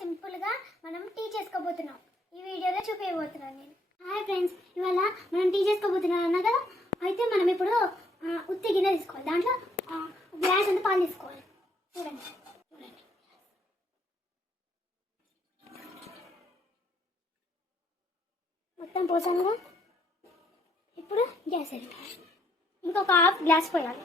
సింపుల్గా మనం టీ చేసుకోబోతున్నాం. ఈ వీడియోలో చూపించబోతున్నాను నేను. హాయ్ ఫ్రెండ్స్ ఇవాళ మనం టీ చేసుకోబోతున్నాం అన్నా కదా? అయితే మనం ఇప్పుడు ఉత్తి గిన్నె తీసుకోవాలి. దాంట్లో గ్లాస్ అంతా పాలు తీసుకోవాలి. చూడండి చూడండి. మొత్తం పోసాను ఇప్పుడు గ్యాస్ వెలిగించాలి. ఇంకొక హాఫ్ గ్లాస్ పోయాలి.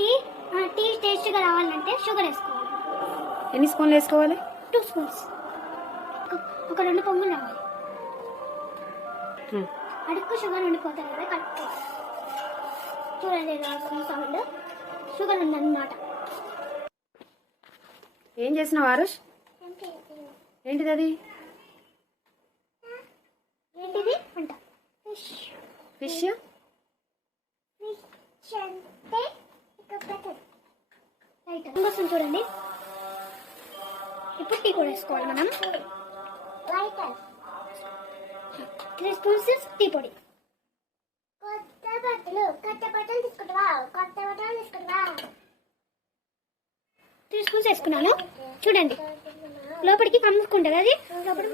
టీ టీ టేస్ట్గా రావాలంటే షుగర్ వేసుకోవాలి. ఎన్ని స్పూన్లు వేసుకోవాలి? Two spoons. ఒక- రెండు పొంగులు రావాలి. అడుక్కు షుగర్ ఉండిపోతుంది కదా కలుపుకోవాలి చూడండి సౌండ్. షుగర్ ఉందన్నమాట. ఏం చేసినావు ఆరుష్? ఏంటిది అది? ఏంటిది? అంట. ఫిష్. ఫిష్? ఫిష్ అంటే వస్తుంది చూడండి. ఇప్పుడు టీ కూడా వేసుకోవాలి మనం. త్రీ స్పూన్స్ టీ పొడి. కొత్త బట్టలు కొత్త బట్టలు తీసుకుంటావా కొత్త బట్టలు తీసుకుంటావా త్రీ స్పూన్స్ వేసుకున్నాను. చూడండి. లోపలికి కమ్ముకుంటుంది అది లోపల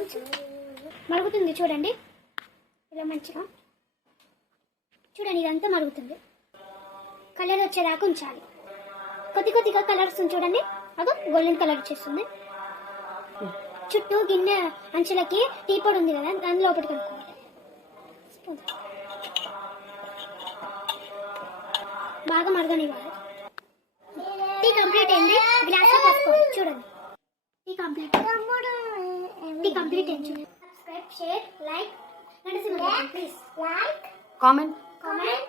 మరుగుతుంది చూడండి. ఇలా మంచిగా. చూడండి ఇదంతా మరుగుతుంది. కలర్ వచ్చేదాకా ఉంచాలి. కొద్ది కొద్దిగా కలర్ వస్తుంది చూడండి. అదో గోల్డెన్ కలర్ వచ్చేస్తుంది. చుట్టూ గిన్నె అంచులకి టీ పొడి ఉంది కదా దాని లోపలికి స్పూన్. బాగా మరగనివ్వాలి. టీ కంప్లీట్ అయింది. గ్లాస్లో పోసుకోవాలి చూడండి. టీ కంప్లీట్ టీ కంప్లీట్ అయింది చూడండి. Subscribe share like. Please. Like comment. Comment.